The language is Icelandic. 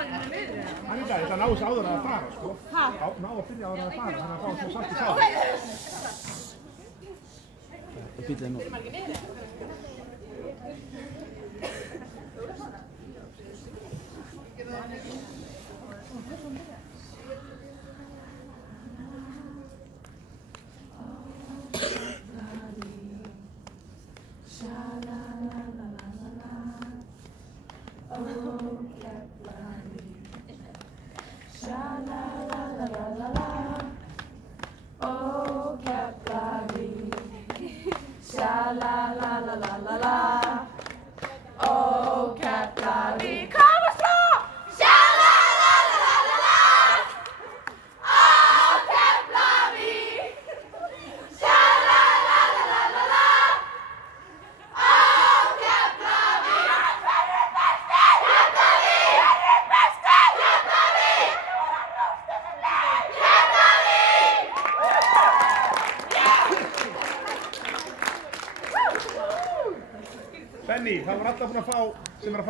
Annika, ég ætla að ná þessu áður að fara, sko. Ná að byrja áður að fara, þannig að fá svo samt í sá. Það býtið nú. Benni, það voru alltaf búin að fá sem er að fara